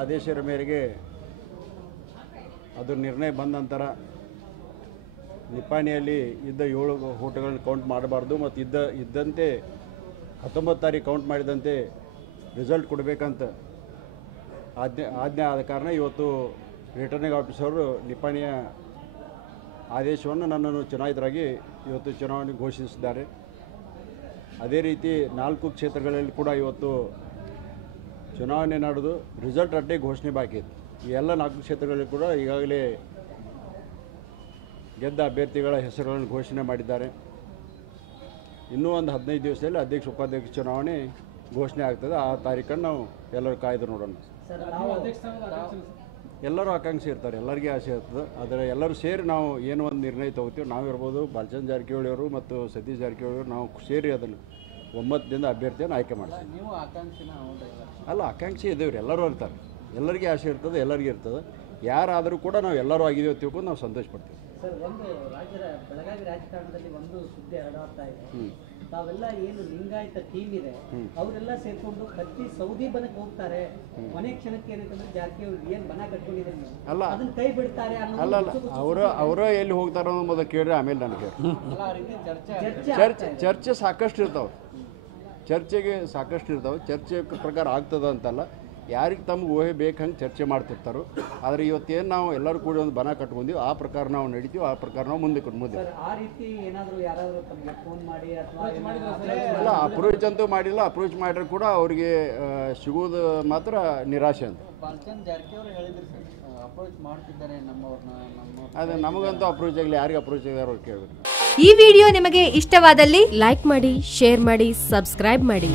ಆದೇಶದ ಮೇರೆಗೆ ಅದು ನಿರ್ಣಯ ಬಂದ ನಂತರ ನಿಪ್ಪಾಣಿಯಲ್ಲಿ ಇದ್ದ 7 ಓಟುಗಳನ್ನು ಕೌಂಟ್ ಮಾಡಬಾರ್ದು ಮತ್ತು ಇದ್ದಂತೆ 19 ತಾರೀಕು ಕೌಂಟ್ ಮಾಡಿದಂತೆ ರಿಸಲ್ಟ್ ಕೊಡಬೇಕಂತ ಆಜ್ಞೆ ಆದ ಕಾರಣ ಇವತ್ತು ರಿಟರ್ನಿಂಗ್ ಆಫೀಸರು ನಿಪ್ಪಾಣಿಯ ಆದೇಶವನ್ನು ನನ್ನನ್ನು ಚುನಾಯಿತರಾಗಿ ಇವತ್ತು ಚುನಾವಣೆ ಘೋಷಿಸಿದ್ದಾರೆ. ಅದೇ ರೀತಿ 4 ಕ್ಷೇತ್ರಗಳಲ್ಲಿ ಕೂಡ ಇವತ್ತು ಚುನಾವಣೆ ನಡೆದು ರಿಸಲ್ಟ್ ಅಡ್ಡೆ ಘೋಷಣೆ ಬಾಕಿ ಇದೆ. ಈ ಎಲ್ಲ 4 ಕ್ಷೇತ್ರಗಳಲ್ಲಿ ಕೂಡ ಈಗಾಗಲೇ ಗೆದ್ದ ಅಭ್ಯರ್ಥಿಗಳ ಹೆಸರುಗಳನ್ನು ಘೋಷಣೆ ಮಾಡಿದ್ದಾರೆ. ಇನ್ನೂ ಒಂದು 15 ದಿವಸದಲ್ಲಿ ಅಧ್ಯಕ್ಷ ಉಪಾಧ್ಯಕ್ಷ ಚುನಾವಣೆ ಘೋಷಣೆ ಆಗ್ತದೆ. ಆ ತಾರೀಕನ್ನು ನಾವು ಎಲ್ಲರೂ ಕಾಯ್ದು ನೋಡೋಣ. ಎಲ್ಲರೂ ಆಕಾಂಕ್ಷೆ ಇರ್ತಾರೆ, ಎಲ್ಲರಿಗೆ ಆಸೆ ಇರ್ತದೆ. ಆದರೆ ಎಲ್ಲರೂ ಸೇರಿ ನಾವು ಏನು ಒಂದು ನಿರ್ಣಯ ತೊಗೋತೀವಿ, ನಾವಿರ್ಬೋದು, ಬಾಲಚಂದ್ರ ಜಾರಕಿಹೊಳಿ ಅವರು ಮತ್ತು ಸತೀಶ್ ಜಾರಕಿಹೊಳಿ ಅವರು, ನಾವು ಸೇರಿ ಅದನ್ನು ಒಮ್ಮತದಿಂದ ಅಭ್ಯರ್ಥಿಯನ್ನು ಆಯ್ಕೆ ಮಾಡ್ತೀವಿ. ನೀವು ಆಕಾಂಕ್ಷಿನ ಅಲ್ಲ, ಆಕಾಂಕ್ಷೆ ಇದ್ದೇವೆ ರೀ, ಎಲ್ಲರೂ ಇರ್ತಾರೆ, ಎಲ್ಲರಿಗೆ ಆಸೆ ಇರ್ತದೆ, ಎಲ್ಲರಿಗೆ ಇರ್ತದೆ. ಯಾರಾದರೂ ಕೂಡ ನಾವು ಎಲ್ಲರೂ ಆಗಿದ್ದೀವಿ ತಿಳ್ಕೊಂಡು ನಾವು ಸಂತೋಷ ಪಡ್ತೀವಿ. ಸರ್, ಒಂದು ಬೆಳಗಾವಿ ರಾಜಕಾರಣದಲ್ಲಿ ಒಂದು ಸುದ್ದಿ ಹರಡ್ತಾ ಇದೆ. ತಾವೆಲ್ಲ ಏನು ಲಿಂಗಾಯತ ಟೀಮ್ ಇದೆ ಅವರೆಲ್ಲ ಸೇರ್ಕೊಂಡು ಕತ್ತಿ ಸೌದಿ ಬನಕ್ಕೆ ಹೋಗ್ತಾರೆ. ಕೊನೆ ಕ್ಷಣಕ್ಕೆ ಏನಂತಂದ್ರೆ ಜಾರಕಿಹೊಳಿ ಏನು ಬನ ಕಟ್ಕೊಂಡಿದ್ದಾರೆ ಅಲ್ಲ ಅದನ್ನ ಕೈ ಬಿಡ್ತಾರೆ ಅಲ್ಲ ಅವರು ಎಲ್ಲಿ ಹೋಗ್ತಾರೋ ಮೊದಲು ಕೇಳ್ರಿ, ಆಮೇಲೆ ನನಗೆ ಚರ್ಚೆ ಸಾಕಷ್ಟು ಇರ್ತಾವೆ, ಚರ್ಚೆಗೆ ಸಾಕಷ್ಟು ಇರ್ತಾವೆ. ಚರ್ಚೆ ಪ್ರಕಾರ ಆಗ್ತದೆ ಅಂತಲ್ಲ, ಯಾರಿಗೆ ತಮ್ಗೆ ಊಹೆ ಬೇಕು ಹಂಗೆ ಚರ್ಚೆ ಮಾಡ್ತಿರ್ತಾರೋ. ಆದರೆ ಇವತ್ತೇನು ನಾವು ಎಲ್ಲರೂ ಕೂಡಿ ಒಂದು ಬನ ಕಟ್ಕೊಂತೀವಿ, ಆ ಪ್ರಕಾರ ನಾವು ನಡೀತೀವಿ, ಆ ಪ್ರಕಾರ ನಾವು ಮುಂದೆ ಆ ರೀತಿ ಏನಾದರೂ ಯಾರಾದರೂ ತಮಗೆ ಫೋನ್ ಮಾಡಿ ಅಲ್ಲ, ಅಪ್ರೋಚ್ ಅಂತೂ ಮಾಡಿಲ್ಲ. ಅಪ್ರೋಚ್ ಮಾಡಿದ್ರೆ ಕೂಡ ಅವರಿಗೆ ಸಿಗೋದು ಮಾತ್ರ ನಿರಾಶೆ ಅಂತ. ಬಾಲಚಂದ್ರ ಜಾರಕಿಹೊಳಿ ಹೇಳಿದ್ರು ಸರ್, ಅಪ್ರೋಚ್ ಮಾಡ್ತಿದ್ದಾರೆ ನಮ್ಮವ್ರನ್ನ. ಅದೇ ನಮಗಂತೂ ಅಪ್ರೋಚ್ ಆಗಲಿ, ಯಾರಿಗೆ ಅಪ್ರೋಚ್ ಆಗಿದಾರೋ ಅವ್ರು ಕೇಳಬೇಕು. ಈ ವಿಡಿಯೋ ನಿಮಗೆ ಇಷ್ಟವಾದಲ್ಲಿ ಲೈಕ್ ಮಾಡಿ, ಶೇರ್ ಮಾಡಿ, ಸಬ್ಸ್ಕ್ರೈಬ್ ಮಾಡಿ.